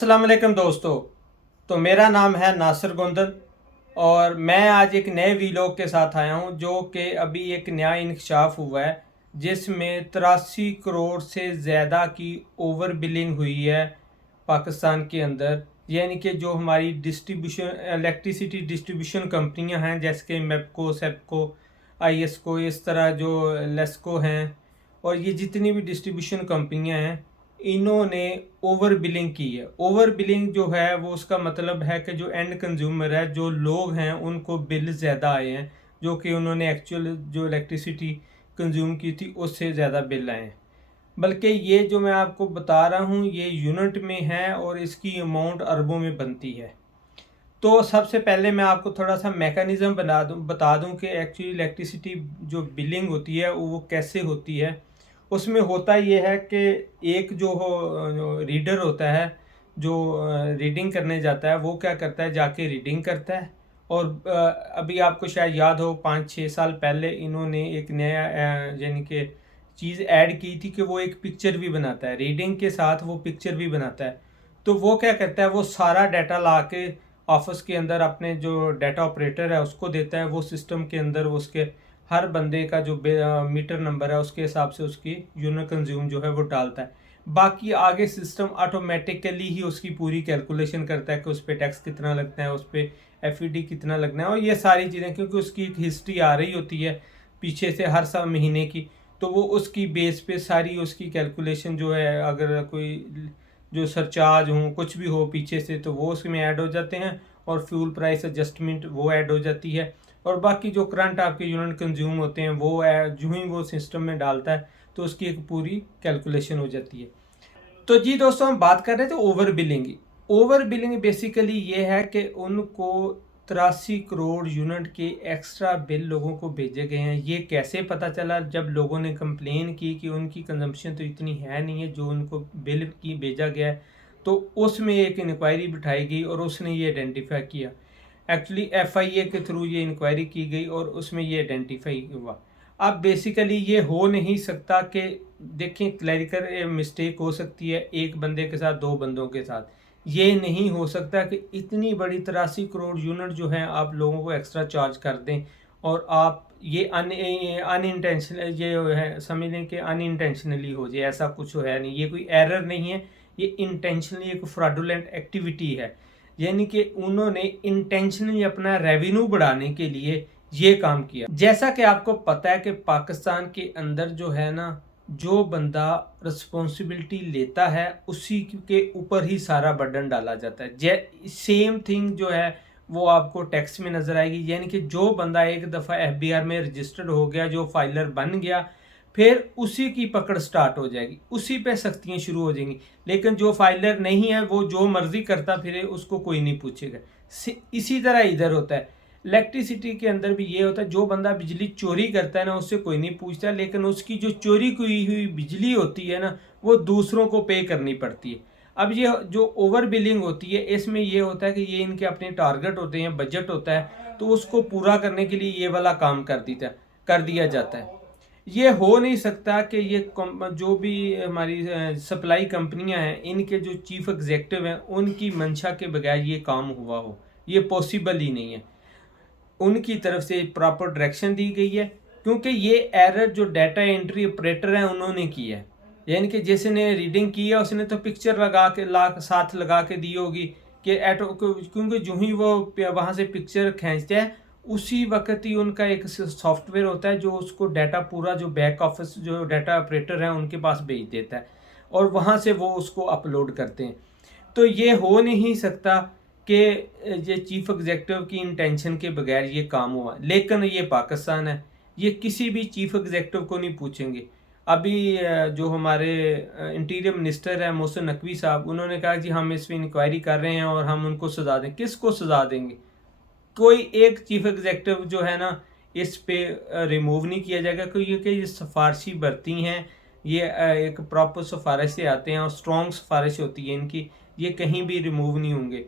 अस्सलाम वालेकुम दोस्तों। तो मेरा नाम है नासिर गुंदल और मैं आज एक नए वीलॉग के साथ आया हूं जो कि अभी एक नया इंकशाफ हुआ है जिसमें 83 करोड़ से ज़्यादा की ओवर बिलिंग हुई है पाकिस्तान के अंदर। यानी कि जो हमारी डिस्ट्रीब्यूशन इलेक्ट्रिसिटी डिस्ट्रीब्यूशन कंपनियां हैं जैसे कि मेपको, सेपको, आईएसको, इस तरह जो लेस्को हैं और ये जितनी भी डिस्ट्रीब्यूशन कंपनियां हैं इन्होंने ओवर बिलिंग की है। ओवर बिलिंग जो है वो उसका मतलब है कि जो एंड कंज्यूमर है, जो लोग हैं, उनको बिल ज़्यादा आए हैं जो कि उन्होंने एक्चुअल जो इलेक्ट्रिसिटी कंज्यूम की थी उससे ज़्यादा बिल आए हैं। बल्कि ये जो मैं आपको बता रहा हूँ ये यूनिट में है और इसकी अमाउंट अरबों में बनती है। तो सबसे पहले मैं आपको थोड़ा सा मैकेनिज़्म बता दूं कि एक्चुअली इलेक्ट्रिसिटी जो बिलिंग होती है वो कैसे होती है। उसमें होता ये है कि एक जो रीडर होता है जो रीडिंग करने जाता है वो क्या करता है, जाके रीडिंग करता है। और अभी आपको शायद याद हो 5-6 साल पहले इन्होंने एक नया यानी कि चीज़ ऐड की थी कि वो एक पिक्चर भी बनाता है, रीडिंग के साथ वो पिक्चर भी बनाता है। तो वो क्या करता है, वो सारा डाटा ला के ऑफिस के अंदर अपने जो डाटा ऑपरेटर है उसको देता है। वो सिस्टम के अंदर उसके हर बंदे का जो मीटर नंबर है उसके हिसाब से उसकी यूनिट कंज्यूम जो है वो डालता है। बाकी आगे सिस्टम ऑटोमेटिकली ही उसकी पूरी कैलकुलेशन करता है कि उस पर टैक्स कितना लगता है, उस पर एफईडी कितना लगना है और ये सारी चीज़ें, क्योंकि उसकी एक हिस्ट्री आ रही होती है पीछे से हर महीने की। तो वो उसकी बेस पे सारी उसकी कैलकुलेशन जो है, अगर कोई जो सरचार्ज हो कुछ भी हो पीछे से तो वो उसमें ऐड हो जाते हैं और फ्यूल प्राइस एडजस्टमेंट वो ऐड हो जाती है। और बाकी जो करंट आपके यूनिट कंज्यूम होते हैं वो जो ही वो सिस्टम में डालता है तो उसकी एक पूरी कैलकुलेशन हो जाती है। तो जी दोस्तों, हम बात कर रहे थे ओवर बिलिंग की। ओवर बिलिंग बेसिकली ये है कि उनको 83 करोड़ यूनिट के एक्स्ट्रा बिल लोगों को भेजे गए हैं। ये कैसे पता चला? जब लोगों ने कंप्लेन की कि उनकी कंजम्पशन तो इतनी है नहीं है जो उनको बिल की भेजा गया है, तो उसमें एक इंक्वायरी बिठाई गई और उसने ये आइडेंटिफाई किया। एक्चुअली एफआईए के थ्रू ये इंक्वायरी की गई और उसमें ये आइडेंटिफाई हुआ। अब बेसिकली ये हो नहीं सकता कि देखें, क्लरिकल मिस्टेक हो सकती है एक बंदे के साथ, दो बंदों के साथ। ये नहीं हो सकता कि इतनी बड़ी 83 करोड़ यूनिट जो है आप लोगों को एक्स्ट्रा चार्ज कर दें और आप ये अनइंटेंशनल ये है समझ लें कि अनइंटेंशनली हो जाए। ऐसा कुछ है नहीं, ये कोई एरर नहीं है, ये इंटेंशनली एक फ्रॉडुलेंट एक्टिविटी है। यानी कि उन्होंने इंटेंशनली अपना रेवेन्यू बढ़ाने के लिए ये काम किया। जैसा कि आपको पता है कि पाकिस्तान के अंदर जो है ना, जो बंदा रिस्पॉन्सिबिलिटी लेता है उसी के ऊपर ही सारा बर्डन डाला जाता है। सेम थिंग जो है वो आपको टैक्स में नजर आएगी। यानी कि जो बंदा एक दफ़ा एफबीआर में रजिस्टर्ड हो गया, जो फाइलर बन गया, फिर उसी की पकड़ स्टार्ट हो जाएगी, उसी पे सख्तियां शुरू हो जाएंगी। लेकिन जो फाइलर नहीं है वो जो मर्जी करता फिरे, उसको कोई नहीं पूछेगा। इसी तरह इधर होता है, इलेक्ट्रिसिटी के अंदर भी ये होता है। जो बंदा बिजली चोरी करता है ना उससे कोई नहीं पूछता, लेकिन उसकी जो चोरी की हुई बिजली होती है ना वो दूसरों को पे करनी पड़ती है। अब ये जो ओवर बिलिंग होती है इसमें ये होता है कि ये इनके अपने टारगेट होते हैं, बजट होता है, तो उसको पूरा करने के लिए ये वाला काम कर दिया जाता है। ये हो नहीं सकता कि ये जो भी हमारी सप्लाई कंपनियां हैं इनके जो चीफ एग्जेक्टिव हैं उनकी मंशा के बगैर ये काम हुआ हो, ये पॉसिबल ही नहीं है। उनकी तरफ से प्रॉपर डायरेक्शन दी गई है, क्योंकि ये एरर जो डाटा एंट्री ऑपरेटर हैं उन्होंने की है। यानी कि जिसने रीडिंग की है उसने तो पिक्चर साथ लगा के दी होगी कि क्योंकि जो ही वो वहाँ से पिक्चर खींचते हैं उसी वक्त ही उनका एक सॉफ्टवेयर होता है जो उसको डाटा पूरा जो बैक ऑफिस जो डाटा ऑपरेटर हैं उनके पास भेज देता है और वहाँ से वो उसको अपलोड करते हैं। तो ये हो नहीं सकता कि ये चीफ एग्जेक्टिव की इंटेंशन के बगैर ये काम हुआ। लेकिन ये पाकिस्तान है, ये किसी भी चीफ एग्जेक्टिव को नहीं पूछेंगे। अभी जो हमारे इंटीरियर मिनिस्टर है मोहसिन नकवी साहब, उन्होंने कहा जी हम इस पर इंक्वायरी कर रहे हैं और हम उनको सजा दें। किसको सजा देंगे? कोई एक चीफ एग्जेक्टिव जो है ना इस पे रिमूव नहीं किया जाएगा, क्योंकि ये सिफारशी भर्ती हैं। ये एक प्रॉपर सिफारिश से आते हैं और स्ट्रॉन्ग सिफारिश होती है इनकी, ये कहीं भी रिमूव नहीं होंगे।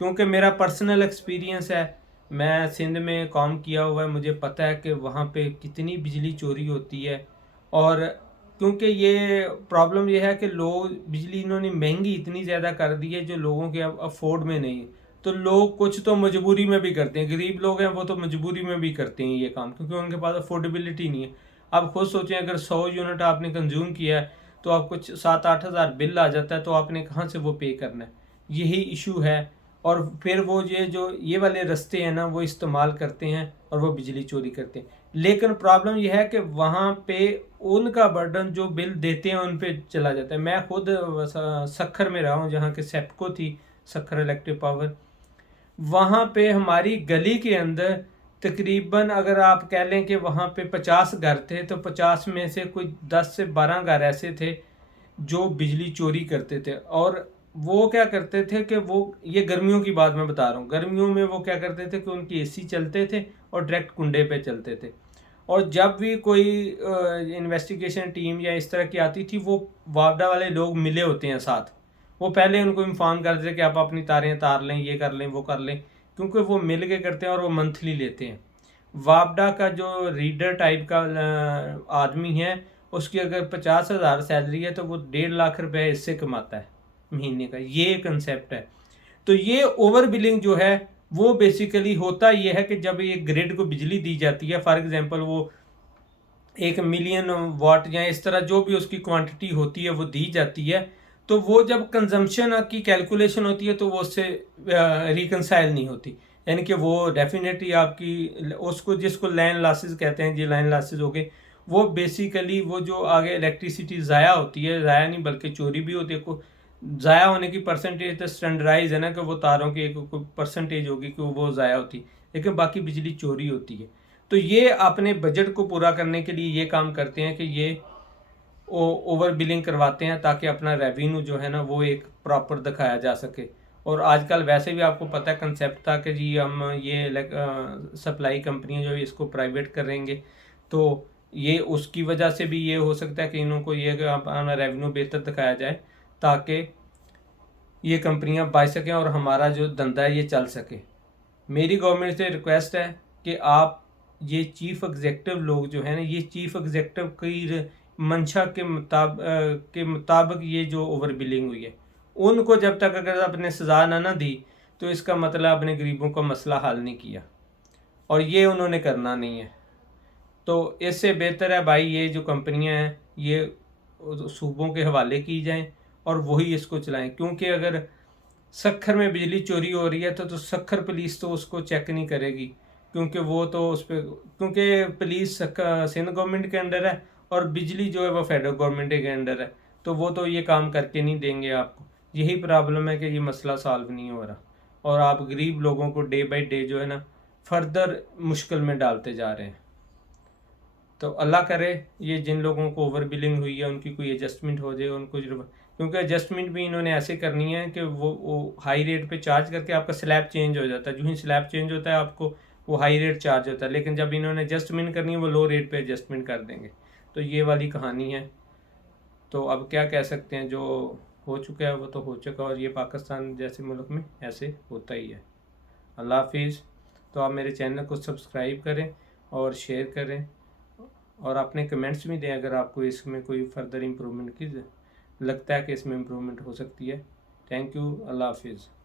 क्योंकि मेरा पर्सनल एक्सपीरियंस है, मैं सिंध में काम किया हुआ है, मुझे पता है कि वहाँ पे कितनी बिजली चोरी होती है। और क्योंकि ये प्रॉब्लम ये है कि लोग बिजली इन्होंने महंगी इतनी ज़्यादा कर दी है जो लोगों के अब अफोर्ड में नहीं है। तो लोग कुछ तो मजबूरी में भी करते हैं, गरीब लोग हैं वो तो मजबूरी में भी करते हैं ये काम, क्योंकि उनके पास अफोर्डेबिलिटी नहीं है। आप खुद सोचें, अगर 100 यूनिट आपने कंज्यूम किया है तो आपको 7-8 हज़ार बिल आ जाता है, तो आपने कहाँ से वो पे करना है? यही इशू है। और फिर वो ये वाले रास्ते हैं ना वो इस्तेमाल करते हैं और वो बिजली चोरी करते हैं। लेकिन प्रॉब्लम यह है कि वहाँ पे उनका बर्डन जो बिल देते हैं उन पे चला जाता है। मैं खुद सक्खर में रहा हूँ, जहाँ के सेप्को थी, सक्खर इलेक्ट्रिक पावर। वहाँ पे हमारी गली के अंदर तकरीबन अगर आप कह लें कि वहाँ पे 50 घर थे, तो 50 में से कोई 10 से 12 घर ऐसे थे जो बिजली चोरी करते थे। और वो क्या करते थे कि वो, ये गर्मियों की बात मैं बता रहा हूँ, गर्मियों में वो क्या करते थे कि उनकी एसी चलते थे और डायरेक्ट कुंडे पे चलते थे। और जब भी कोई इन्वेस्टिगेशन टीम या इस तरह की आती थी, वो वापडा वाले लोग मिले होते हैं साथ, वो पहले उनको इन्फॉर्म कर देते कि आप अपनी तारें तार लें, ये कर लें, वो कर लें, क्योंकि वो मिल के करते हैं और वो मंथली लेते हैं। वापडा का जो रीडर टाइप का आदमी है, उसकी अगर 50,000 सैलरी है तो वो 1.5 लाख रुपए इससे कमाता है महीने का। ये कंसेप्ट है। तो ये ओवर बिलिंग जो है वो बेसिकली होता ये है कि जब ये ग्रिड को बिजली दी जाती है, फॉर एग्जांपल वो 1 मिलियन वाट या इस तरह जो भी उसकी क्वांटिटी होती है वो दी जाती है, तो वो जब कंजम्पशन की कैलकुलेशन होती है तो वो उससे रिकनसाइल नहीं होती। यानी कि वो डेफिनेटली आपकी उसको, जिसको लाइन लॉसेस कहते हैं, जी लाइन लॉसेस हो गए, वो बेसिकली वो जो आगे इलेक्ट्रिसिटी ज़ाया होती है, ज़ाया नहीं बल्कि चोरी भी होती है। को ज़ाया होने की परसेंटेज तो स्टैंडर्डाइज है ना, कि वो तारों की एक परसेंटेज होगी कि वो ज़ाया होती है, लेकिन बाकी बिजली चोरी होती है। तो ये अपने बजट को पूरा करने के लिए ये काम करते हैं कि ये ओवर बिलिंग करवाते हैं, ताकि अपना रेवेन्यू जो है ना वो एक प्रॉपर दिखाया जा सके। और आजकल वैसे भी आपको पता है कंसेप्ट था कि जी हम ये सप्लाई कंपनियां जो इसको प्राइवेट करेंगे, तो ये उसकी वजह से भी ये हो सकता है कि इनको ये अपना रेवेन्यू बेहतर दिखाया जाए, ताकि ये कंपनियां बच सकें और हमारा जो धंधा है ये चल सके। मेरी गवर्नमेंट से रिक्वेस्ट है कि आप ये चीफ एग्जेक्टिव लोग जो है ना, ये चीफ एग्जेक्टिव की मंशा के मुताबिक ये जो ओवर बिलिंग हुई है, उनको जब तक अगर आपने सज़ा ना दी, तो इसका मतलब अपने गरीबों का मसला हल नहीं किया, और ये उन्होंने करना नहीं है। तो इससे बेहतर है भाई ये जो कंपनियां हैं ये सूबों के हवाले की जाएं और वही इसको चलाएं। क्योंकि अगर सक्खर में बिजली चोरी हो रही है तो सक्खर पुलिस तो उसको चेक नहीं करेगी, क्योंकि वो तो उस पर, क्योंकि पुलिस सिंध गवर्नमेंट के अंडर है और बिजली जो है वो फेडरल गवर्नमेंट के अंडर है, तो वो तो ये काम करके नहीं देंगे आपको। यही प्रॉब्लम है कि ये मसला सॉल्व नहीं हो रहा और आप गरीब लोगों को डे बाई डे जो है ना फर्दर मुश्किल में डालते जा रहे हैं। तो अल्लाह करे ये जिन लोगों को ओवर बिलिंग हुई है उनकी कोई एडजस्टमेंट हो जाए उनको, क्योंकि एडजस्टमेंट भी इन्होंने ऐसे करनी है कि वो हाई रेट पे चार्ज करके आपका स्लैब चेंज हो जाता है। जो ही स्लैब चेंज होता है आपको वो हाई रेट चार्ज होता है, लेकिन जब इन्होंने एडजस्टमेंट करनी है वो लो रेट पे एडजस्टमेंट कर देंगे। तो ये वाली कहानी है। तो अब क्या कह सकते हैं, जो हो चुका है वो तो हो चुका, और ये पाकिस्तान जैसे मुल्क में ऐसे होता ही है। अल्लाह हाफिज़। तो आप मेरे चैनल को सब्सक्राइब करें और शेयर करें, और अपने कमेंट्स भी दें अगर आपको इसमें कोई फर्दर इम्प्रूवमेंट की लगता है कि इसमें इम्प्रूवमेंट हो सकती है। Thank you. अल्लाह हाफिज़।